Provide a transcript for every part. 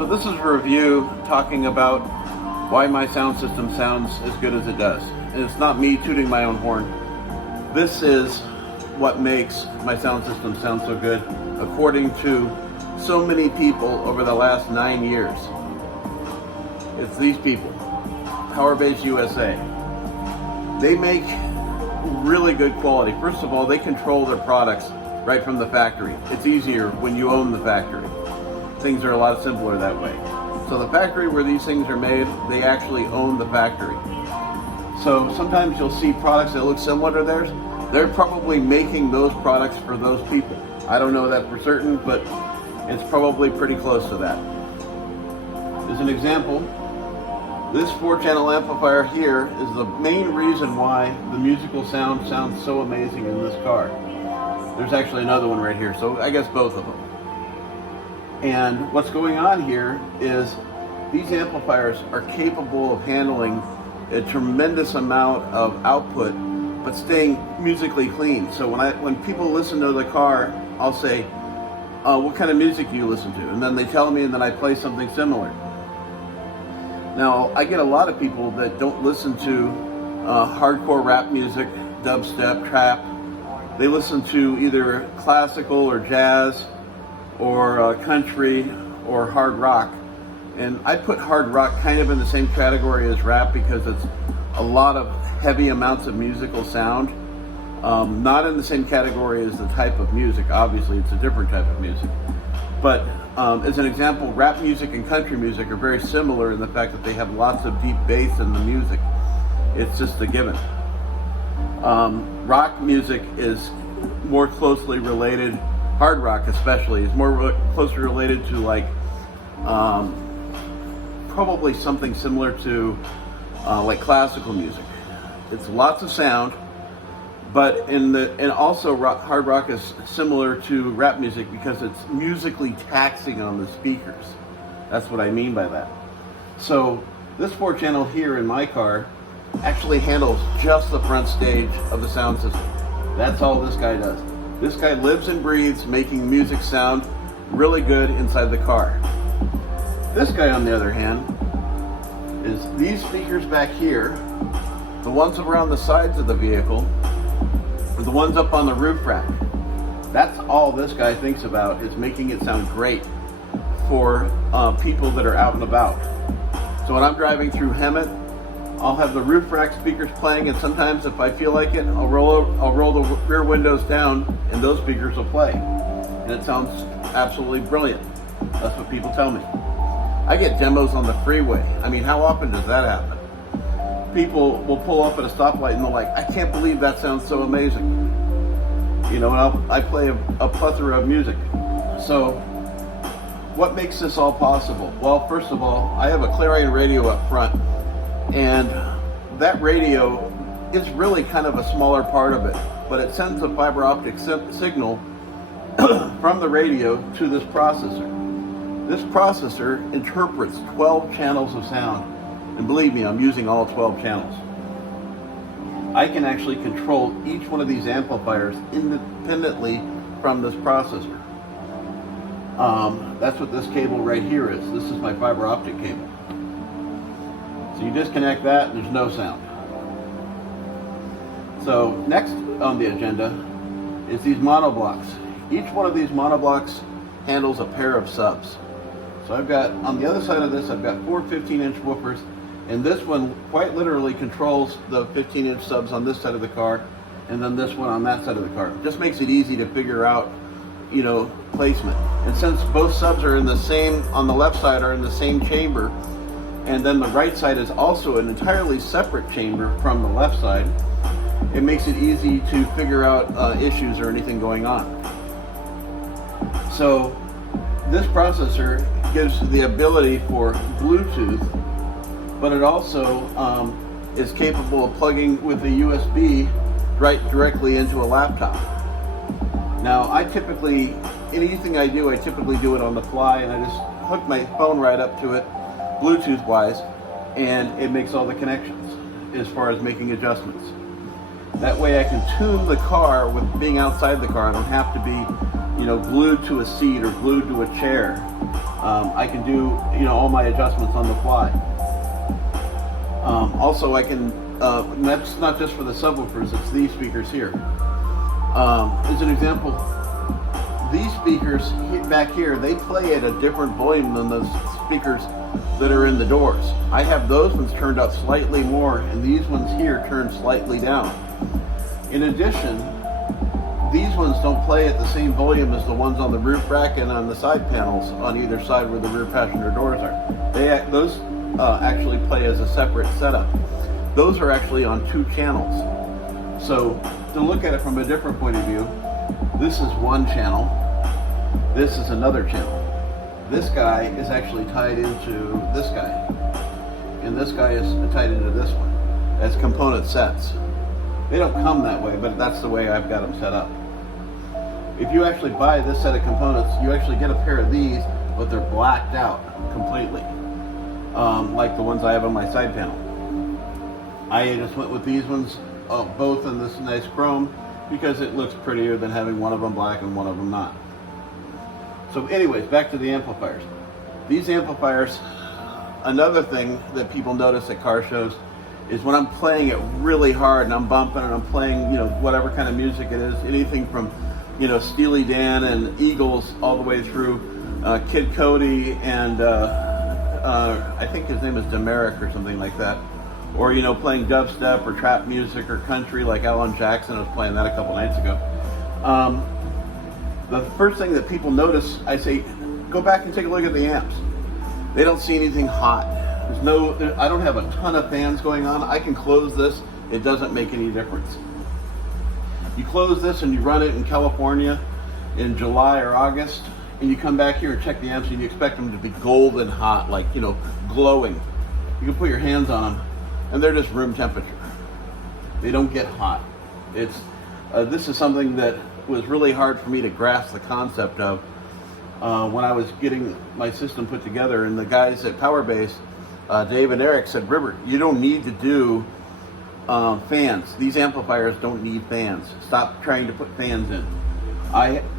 So this is a review talking about why my sound system sounds as good as it does. And it's not me tooting my own horn. This is what makes my sound system sound so good, according to so many people over the last 9 years. It's these people, powerbassusa. They make really good quality. First of all, they control their products right from the factory. It's easier when you own the factory. Things are a lot simpler that way. So the factory where these things are made, they actually own the factory. So sometimes you'll see products that look similar to theirs. They're probably making those products for those people. I don't know that for certain, but it's probably pretty close to that. As an example, this 4-channel amplifier here is the main reason why the musical sound sounds so amazing in this car. There's actually another one right here, so I guess both of them. And what's going on here is these amplifiers are capable of handling a tremendous amount of output, but staying musically clean. So when people listen to the car, I'll say, what kind of music do you listen to? And then they tell me, and then I play something similar. Now, I get a lot of people that don't listen to hardcore rap music, dubstep, trap. They listen to either classical or jazz or country or hard rock. And I put hard rock kind of in the same category as rap because it's a lot of heavy amounts of musical sound. Not in the same category as the type of music. Obviously, it's a different type of music. But as an example, rap music and country music are very similar in the fact that they have lots of deep bass in the music. It's just a given. Rock music is more closely related, hard rock especially, is more closely related to like probably something similar to like classical music. It's lots of sound, but and also hard rock is similar to rap music because it's musically taxing on the speakers. That's what I mean by that. So this 4-channel here in my car actually handles just the front stage of the sound system. That's all this guy does. This guy lives and breathes making music sound really good inside the car. This guy, on the other hand, is these speakers back here, the ones around the sides of the vehicle, or the ones up on the roof rack. That's all this guy thinks about, is making it sound great for people that are out and about. So when I'm driving through Hemet, I'll have the roof rack speakers playing, and sometimes if I feel like it, I'll roll the rear windows down and those speakers will play. And it sounds absolutely brilliant. That's what people tell me. I get demos on the freeway. I mean, how often does that happen? People will pull up at a stoplight and they're like, I can't believe that sounds so amazing. You know, and I play a plethora of music. So what makes this all possible? Well, first of all, I have a Clarion radio up front. And that radio is really kind of a smaller part of it, but it sends a fiber optic signal from the radio to this processor. This processor interprets 12 channels of sound, and believe me, I'm using all 12 channels. I can actually control each one of these amplifiers independently from this processor. That's what this cable right here is. This is my fiber optic cable. So you disconnect that and there's no sound. So next on the agenda is these monoblocks. Each one of these monoblocks handles a pair of subs. So I've got, on the other side of this, I've got 4 15-inch woofers, and this one quite literally controls the 15-inch subs on this side of the car, and then this one on that side of the car. It just makes it easy to figure out, you know, placement. And since both subs are in the same, on the left side are in the same chamber, and then the right side is also an entirely separate chamber from the left side, it makes it easy to figure out issues or anything going on. So this processor gives the ability for Bluetooth, but it also is capable of plugging with a USB right directly into a laptop. Now, anything I do, I typically do it on the fly, and I just hook my phone right up to it, Bluetooth wise, and it makes all the connections as far as making adjustments. That way I can tune the car with being outside the car. I don't have to be, glued to a seat or glued to a chair. I can do, all my adjustments on the fly. Also, I can, that's not just for the subwoofers, it's these speakers here. As an example, these speakers back here, they play at a different volume than the speakers that are in the doors. I have those ones turned up slightly more, and these ones here turned slightly down. In addition, these ones don't play at the same volume as the ones on the roof rack and on the side panels on either side where the rear passenger doors are. Those actually play as a separate setup. Those are actually on 2 channels. So to look at it from a different point of view, this is one channel, this is another channel. This guy is actually tied into this guy, and this guy is tied into this one as component sets. They don't come that way, but that's the way I've got them set up. If you actually buy this set of components, you actually get a pair of these, but they're blacked out completely, like the ones I have on my side panel. I just went with these ones, both in this nice chrome, because it looks prettier than having one of them black and one of them not. So anyways, back to the amplifiers. These amplifiers, another thing that people notice at car shows is when I'm playing it really hard and I'm bumping and I'm playing, whatever kind of music it is, anything from, Steely Dan and Eagles all the way through Kid Cody and I think his name is Demeric or something like that. Or, playing dubstep or trap music or country like Alan Jackson. I was playing that a couple nights ago. The first thing that people notice, I say, go back and take a look at the amps. They don't see anything hot. I don't have a ton of fans going on. I can close this. It doesn't make any difference. You close this and you run it in California in July or August, and you come back here and check the amps and you expect them to be golden hot, like, glowing. You can put your hands on them and they're just room temperature. They don't get hot. This is something that was really hard for me to grasp the concept of when I was getting my system put together, and the guys at Powerbass, Dave and Eric, said, River, you don't need to do fans. These amplifiers don't need fans. Stop trying to put fans in.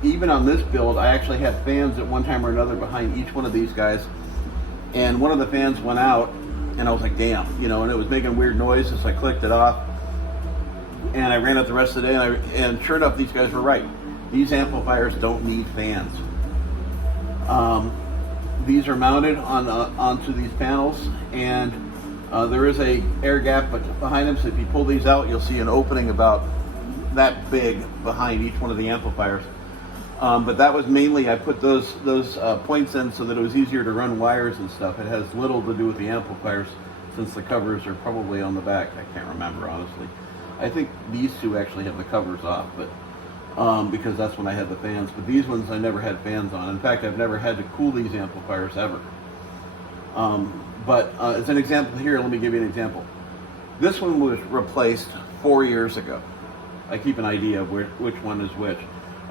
Even on this build, I actually had fans at one time or another behind each one of these guys, and one of the fans went out, and I was like, damn, and it was making weird noises, so I clicked it off, and I ran it the rest of the day, and sure enough, these guys were right. These amplifiers don't need fans. These are mounted onto these panels, and there is a air gap behind them, so if you pull these out, you'll see an opening about that big behind each one of the amplifiers. But that was mainly, I put those points in so that it was easier to run wires and stuff. It has little to do with the amplifiers, since the covers are probably on the back. I can't remember, honestly. I think these two actually have the covers off, but because that's when I had the fans. But these ones I never had fans on. In fact, I've never had to cool these amplifiers ever. But as an example here, let me give you an example. This one was replaced 4 years ago. I keep an idea of which one is which.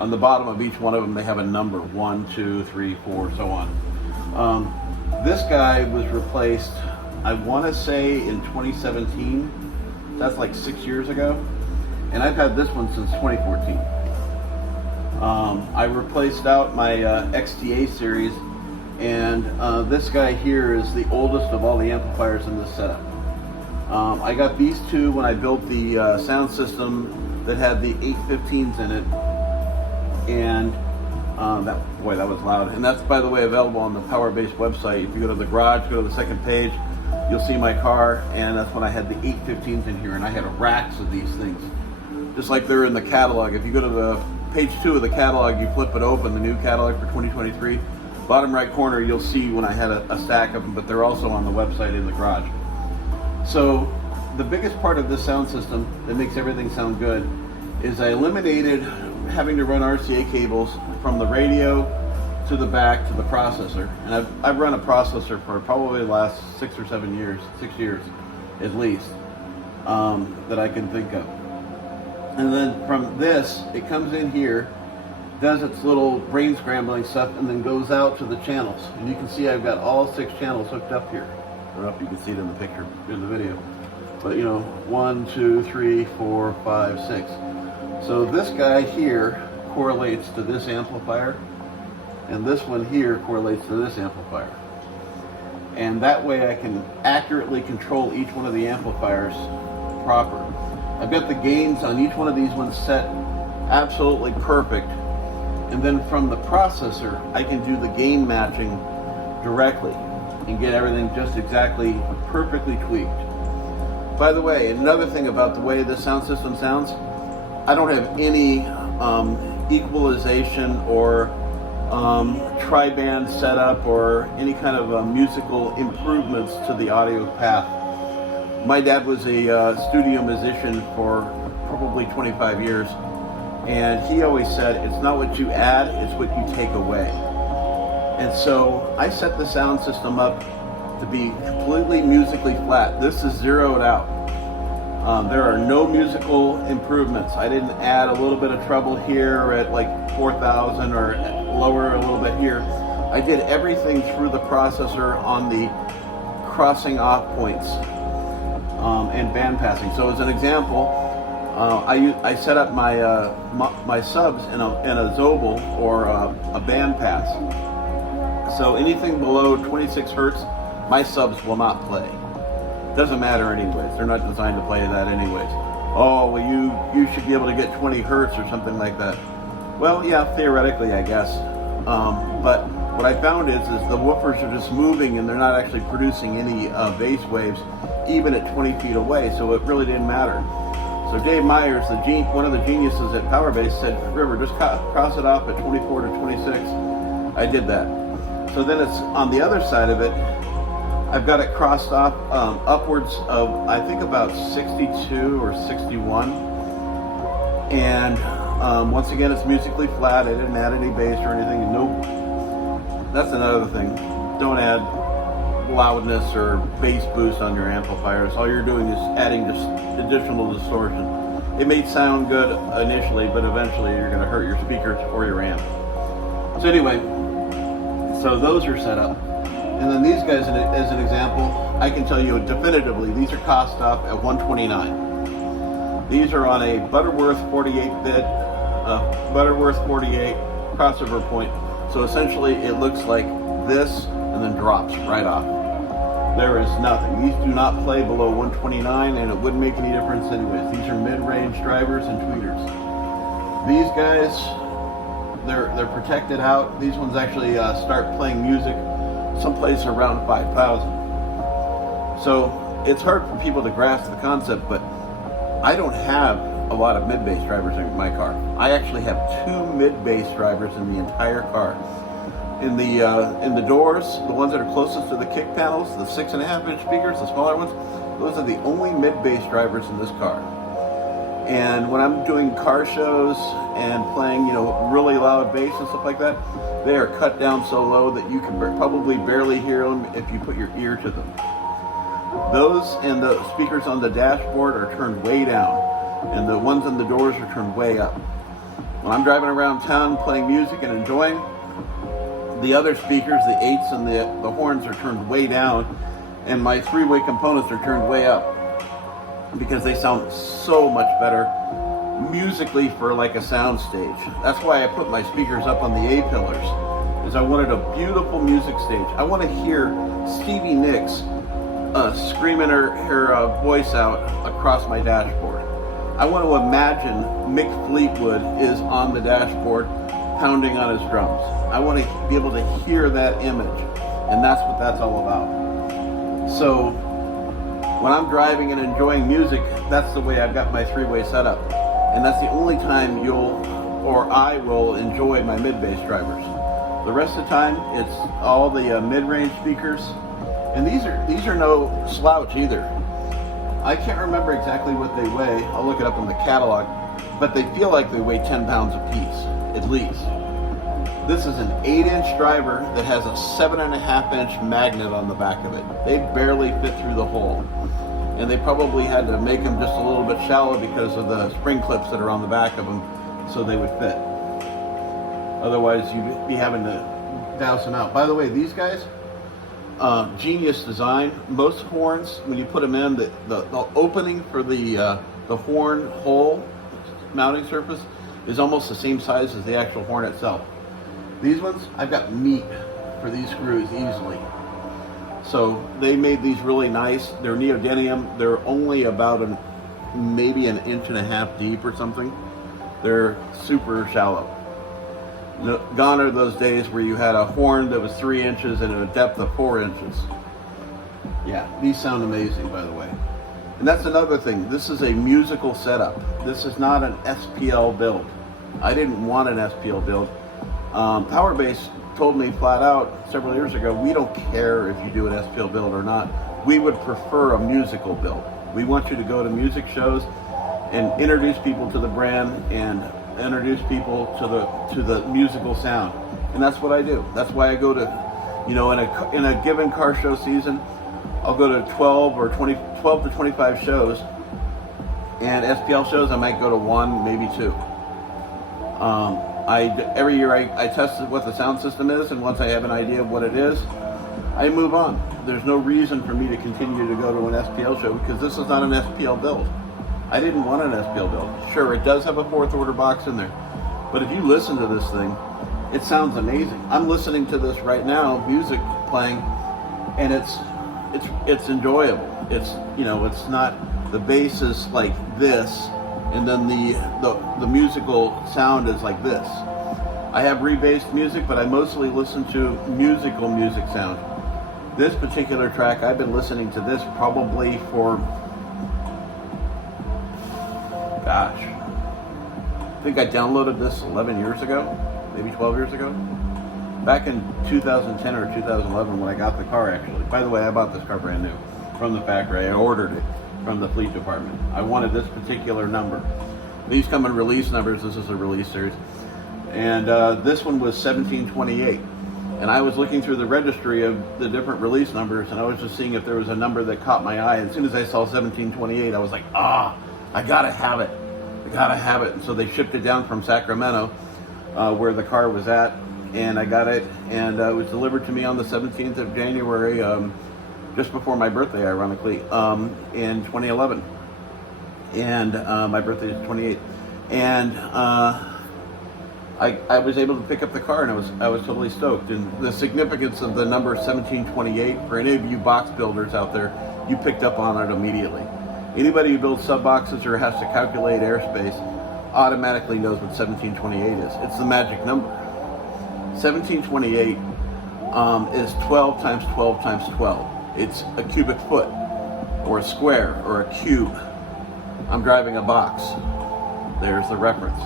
On the bottom of each one of them, they have a number, 1, 2, 3, 4, so on. This guy was replaced, I want to say in 2017. That's like 6 years ago. And I've had this one since 2014. I replaced out my XTA series, and this guy here is the oldest of all the amplifiers in this setup. I got these two when I built the sound system that had the 815s in it, and that was loud. And that's, by the way, available on the Powerbass website. If you go to the garage, go to the second page, you'll see my car, and that's when I had the 815s in here, and I had racks of these things, just like they're in the catalog. If you go to the page 2 of the catalog, you flip it open, the new catalog for 2023, bottom right corner, you'll see when I had a stack of them, but they're also on the website in the garage. So the biggest part of this sound system that makes everything sound good is I eliminated having to run RCA cables from the radio to the back to the processor. And I've run a processor for probably the last 6 or 7 years, 6 years at least, that I can think of. And then from this, it comes in here, does its little brain scrambling stuff, and then goes out to the channels. And you can see I've got all 6 channels hooked up here. I don't know if you can see it in the picture, in the video. But 1, 2, 3, 4, 5, 6. So this guy here correlates to this amplifier, and this one here correlates to this amplifier. And that way I can accurately control each one of the amplifiers proper. I've got the gains on each one of these ones set absolutely perfect, and then from the processor I can do the gain matching directly and get everything just exactly perfectly tweaked. By the way, another thing about the way this sound system sounds, I don't have any equalization or tri-band setup or any kind of musical improvements to the audio path. My dad was a studio musician for probably 25 years, and he always said, it's not what you add, it's what you take away. And so I set the sound system up to be completely musically flat. This is zeroed out. There are no musical improvements. I didn't add a little bit of treble here at like 4,000 or lower a little bit here. I did everything through the processor on the crossing off points and band passing. So as an example, I set up my subs in a Zobel or a band pass. So anything below 26 hertz, my subs will not play. Doesn't matter anyways. They're not designed to play that anyways. Oh, well, you should be able to get 20 hertz or something like that. Well, yeah, theoretically, I guess. But what I found is the woofers are just moving and they're not actually producing any bass waves, even at 20 feet away. So it really didn't matter. So Dave Myers, one of the geniuses at Powerbass, said, River, just cross it off at 24 to 26. I did that. So then it's on the other side of it. I've got it crossed off upwards of, I think, about 62 or 61. And once again, it's musically flat. I didn't add any bass or anything. Nope. That's another thing. Don't add loudness or bass boost on your amplifiers. All you're doing is adding just additional distortion. It may sound good initially, but eventually you're going to hurt your speakers or your amp. So anyway, so those are set up. And then these guys, as an example, I can tell you definitively, these are cost off at 129. These are on a Butterworth 48-bit, Butterworth 48 crossover point. So essentially it looks like this and then drops right off. There is nothing. These do not play below 129, and it wouldn't make any difference anyways. These are mid-range drivers and tweeters. These guys, they're protected out. These ones actually start playing music someplace around 5,000. So it's hard for people to grasp the concept, but I don't have a lot of mid-bass drivers in my car. I actually have 2 mid-bass drivers in the entire car. In the doors, the ones that are closest to the kick panels, the 6.5-inch speakers, the smaller ones, those are the only mid-bass drivers in this car. And when I'm doing car shows and playing, really loud bass and stuff like that, they are cut down so low that you can probably barely hear them if you put your ear to them. Those and the speakers on the dashboard are turned way down, and the ones on the doors are turned way up. When I'm driving around town playing music and enjoying, the other speakers, the 8s and the horns, are turned way down, and my 3-way components are turned way up because they sound so much better musically for like a sound stage. That's why I put my speakers up on the A-pillars, is I wanted a beautiful music stage. I want to hear Stevie Nicks screaming her voice out across my dashboard. I want to imagine Mick Fleetwood is on the dashboard pounding on his drums. I want to be able to hear that image, and that's what that's all about. So when I'm driving and enjoying music, that's the way I've got my 3-way setup, and that's the only time I will enjoy my mid-bass drivers. The rest of the time, it's all the mid-range speakers, and these are no slouch either. I can't remember exactly what they weigh. I'll look it up in the catalog, but they feel like they weigh 10 pounds a piece, at least. This is an 8-inch driver that has a 7.5-inch magnet on the back of it. They barely fit through the hole. And they probably had to make them just a little bit shallow because of the spring clips that are on the back of them so they would fit. Otherwise, you'd be having to douse them out. By the way, these guys, genius design. Most horns, when you put them in, the opening for the horn hole mounting surface is almost the same size as the actual horn itself. These ones, I've got meat for these screws easily. So they made these really nice. They're neodymium. They're only about maybe an 1.5 inches deep or something. They're super shallow. Gone are those days where you had a horn that was 3 inches and a depth of 4 inches. Yeah, these sound amazing, by the way. And that's another thing. This is a musical setup. This is not an SPL build. I didn't want an SPL build. Powerbass told me flat out several years ago, we don't care if you do an SPL build or not. We would prefer a musical build. We want you to go to music shows and introduce people to the brand and introduce people to the musical sound. And that's what I do. That's why I go to, you know, in a given car show season, I'll go to 12 to 25 shows, and SPL shows I might go to 1, maybe 2. Every year I test what the sound system is, and once I have an idea of what it is, I move on. There's no reason for me to continue to go to an SPL show because this is not an SPL build. I didn't want an SPL build. Sure, it does have a 4th order box in there, but if you listen to this thing, it sounds amazing. I'm listening to this right now, music playing, and it's enjoyable. It's, you know, it's not, the bass is like this, and then the musical sound is like this. I have rebased music, but I mostly listen to musical music sound. This particular track, I've been listening to this probably for, gosh, I think I downloaded this 11 years ago, maybe 12 years ago. Back in 2010 or 2011 when I got the car, actually. By the way, I bought this car brand new from the factory. I ordered it from the fleet department. I wanted this particular number. These come in release numbers. This is a release series. And this one was 1728. And I was looking through the registry of the different release numbers, and I was just seeing if there was a number that caught my eye. And as soon as I saw 1728, I was like, I gotta have it. I gotta have it. And so they shipped it down from Sacramento, where the car was at. And I got it, and it was delivered to me on the 17th of January, just before my birthday, ironically, in 2011. And my birthday is 28. And I was able to pick up the car, and I was totally stoked. And the significance of the number 1728, for any of you box builders out there, you picked up on it immediately. Anybody who builds sub boxes or has to calculate airspace automatically knows what 1728 is. It's the magic number. 1728 is 12 times 12 times 12. It's a cubic foot, or a square, or a cube. I'm driving a box. There's the reference.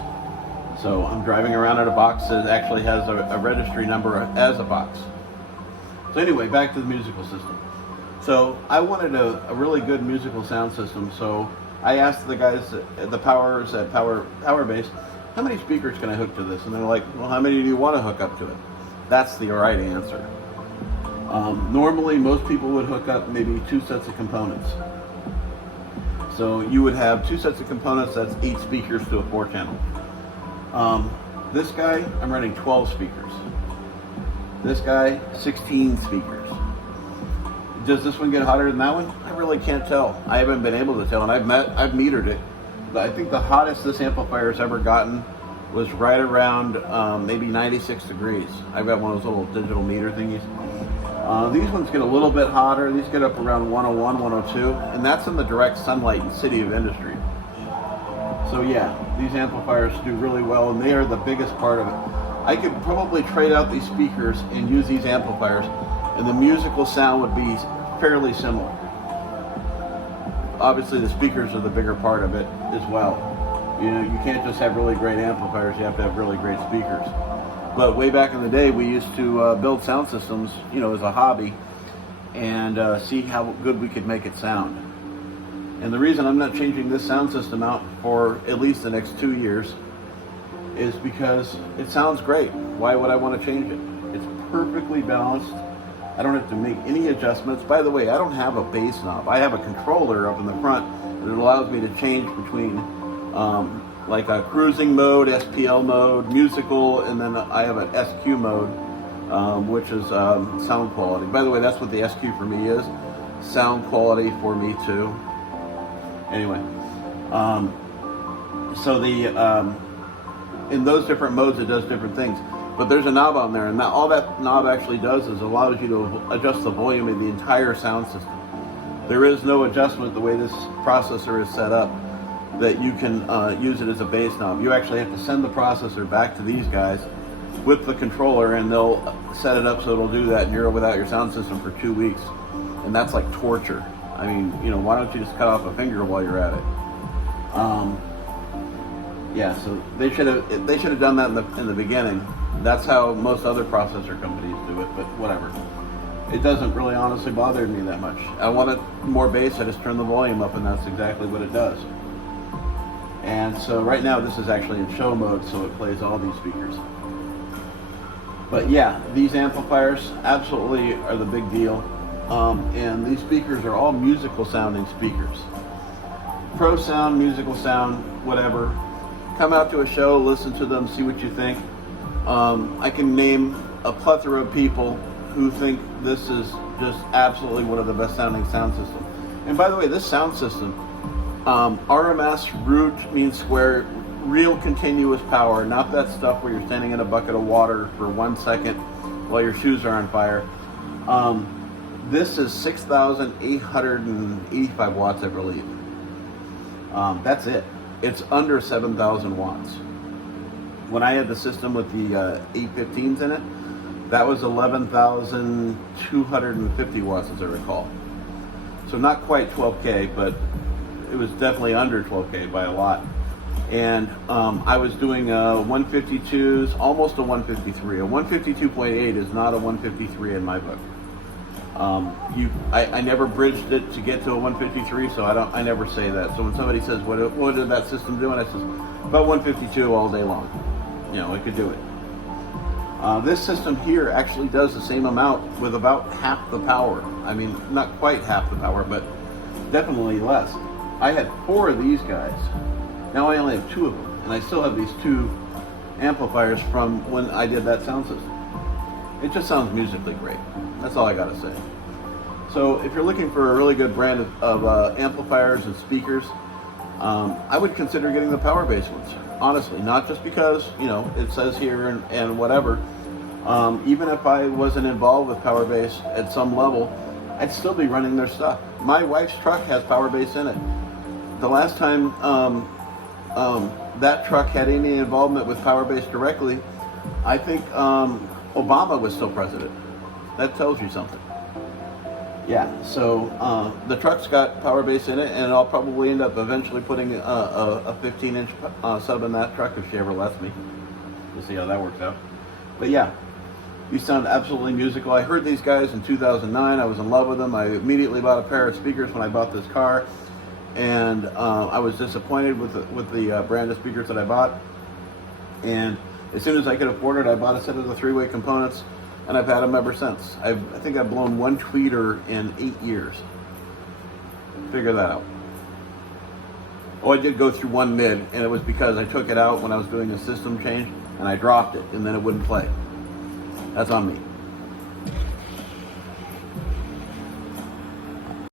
So I'm driving around in a box that actually has a registry number as a box. So anyway, back to the musical system. So I wanted a really good musical sound system, so I asked the guys at the powers at Powerbass, how many speakers can I hook to this? And they're like, well, how many do you want to hook up to it? That's the right answer. Normally, most people would hook up maybe 2 sets of components. So you would have 2 sets of components, that's 8 speakers to a 4-channel. This guy, I'm running 12 speakers. This guy, 16 speakers. Does this one get hotter than that one? I really can't tell. I haven't been able to tell, and I've metered it. I think the hottest this amplifier's ever gotten was right around maybe 96 degrees. I've got one of those little digital meter thingies. These ones get a little bit hotter. These get up around 101, 102, and that's in the direct sunlight and city of industry. So yeah, these amplifiers do really well, and they are the biggest part of it. I could probably trade out these speakers and use these amplifiers, and the musical sound would be fairly similar. Obviously the speakers are the bigger part of it as well. You know, you can't just have really great amplifiers, you have to have really great speakers. But way back in the day, we used to build sound systems, you know, as a hobby, and see how good we could make it sound. And the reason I'm not changing this sound system out for at least the next 2 years is because it sounds great. Why would I want to change it? It's perfectly balanced. I don't have to make any adjustments. By the way, I don't have a bass knob. I have a controller up in the front that allows me to change between like a cruising mode, SPL mode, musical, and then I have an SQ mode, which is sound quality. By the way, that's what the SQ for me is. Sound quality for me too. Anyway, so the in those different modes it does different things. But there's a knob on there, and all that knob actually does is allows you to adjust the volume of the entire sound system. There is no adjustment the way this processor is set up that you can use it as a bass knob. You actually have to send the processor back to these guys with the controller, and they'll set it up so it'll do that, and you're without your sound system for 2 weeks. And that's like torture. I mean, you know, why don't you just cut off a finger while you're at it? Yeah, so they should have done that in the beginning. That's how most other processor companies do it, but whatever. It doesn't really honestly bother me that much. I wanted more bass, I just turn the volume up, and that's exactly what it does. And so right now this is actually in show mode, so it plays all these speakers. But yeah, these amplifiers absolutely are the big deal. And these speakers are all musical sounding speakers. Pro sound, musical sound, whatever. Come out to a show, listen to them, see what you think. I can name a plethora of people who think this is just absolutely one of the best sounding sound systems. And by the way, this sound system, RMS, root means square, real continuous power, not that stuff where you're standing in a bucket of water for 1 second while your shoes are on fire. This is 6,885 watts, I believe. That's it. It's under 7,000 watts. When I had the system with the 815s in it, that was 11,250 watts, as I recall. So not quite 12K, but it was definitely under 12K by a lot. And I was doing 152s, almost a 153. A 152.8 is not a 153 in my book. I never bridged it to get to a 153, so I never say that. So when somebody says, what did that system do? And I says, about 152 all day long. You know, it could do it. This system here actually does the same amount with about half the power. I mean, not quite half the power, but definitely less. I had 4 of these guys. Now I only have 2 of them, and I still have these 2 amplifiers from when I did that sound system. It just sounds musically great. That's all I gotta say. So if you're looking for a really good brand of amplifiers and speakers, I would consider getting the power bass ones. Honestly, not just because, you know, it says here and whatever. Even if I wasn't involved with power bass at some level, I'd still be running their stuff. My wife's truck has power bass in it. The last time that truck had any involvement with power bass directly, I think Obama was still president. That tells you something. Yeah, so the truck's got power bass in it, and I'll probably end up eventually putting a 15-inch sub in that truck if she ever lets me. We'll see how that works out. But yeah, these sound absolutely musical. I heard these guys in 2009. I was in love with them. I immediately bought a pair of speakers when I bought this car, and I was disappointed with the brand of speakers that I bought. And as soon as I could afford it, I bought a set of the 3-way components, and I've had them ever since. I think I've blown 1 tweeter in 8 years. Figure that out. Oh, I did go through 1 mid, and it was because I took it out when I was doing a system change, and I dropped it, and then it wouldn't play. That's on me.